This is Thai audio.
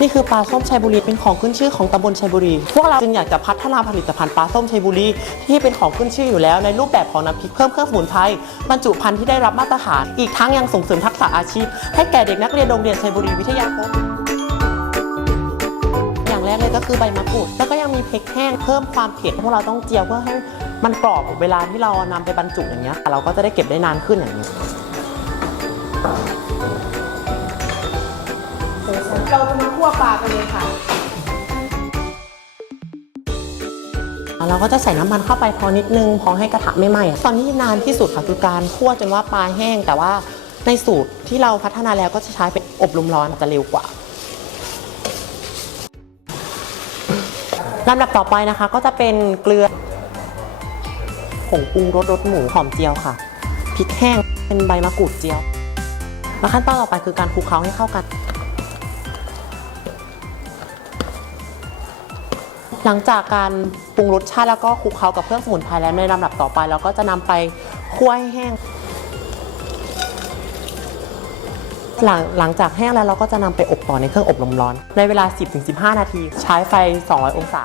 นี่คือปลาส้มชัยบุรีเป็นของขึ้นชื่อของตำบลชัยบุรี พวกเราจึงอยากจะพัฒนาผลิตภัณฑ์ปลาส้มชัยบุรีที่เป็นของขึ้นชื่ออยู่แล้วในรูปแบบของน้ำพริกเพิ่มเครื่องสมุนไพรบรรจุภัณฑ์ที่ได้รับมาตรฐาน อีกทั้งยังส่งเสริมทักษะอาชีพ ให้แก่เด็กนักเรียนโรงเรียนชัยบุรีวิทยาคมอย่างแรกเลยก็คือใบมะกรูด แล้วก็ยังมีพริกแห้งเพิ่มความเผ็ดพวกเราต้องเจียวเพื่อให้มันกรอบเวลาที่เรานำไปบรรจุอย่างเงี้ยเราก็จะได้เก็บได้นานขึ้นอย่างนี้เราจะมา วปลากันเลยค่ะ เราก็จะใส่น้ำมันเข้าไปพอนิดนึง พอให้กระทะไม่ไหม้อะตอนนี้นานที่สุดค่ะคือการคั่วจนว่าปลาแห้ง แต่ว่าในสูตรที่เราพัฒนาแล้วก็จะใช้เป็นอบลมร้อนจะเร็วกว่าลำดับต่อไปนะคะก็จะเป็นเกลือผงปรุงรสรสหมูหอมเจียวค่ะพริกแห้งเป็นใบมะกรูดเจียวแล้วขั้นตอนต่อไปคือการคลุกเคล้าให้เข้ากัน หลังจากการปรุงรสชาติแล้วก็คลุกเคล้ากับเครื่องสมุนไพรแล้วในลำดับต่อไป เราก็จะนำไปคั่วให้แห้ง หลังหลังจากแห้งแล้วเราก็จะนำไปอบต่อในเครื่องอบลมร้อน ในเวลา 10-15 นาที ใช้ไฟ 200 องศา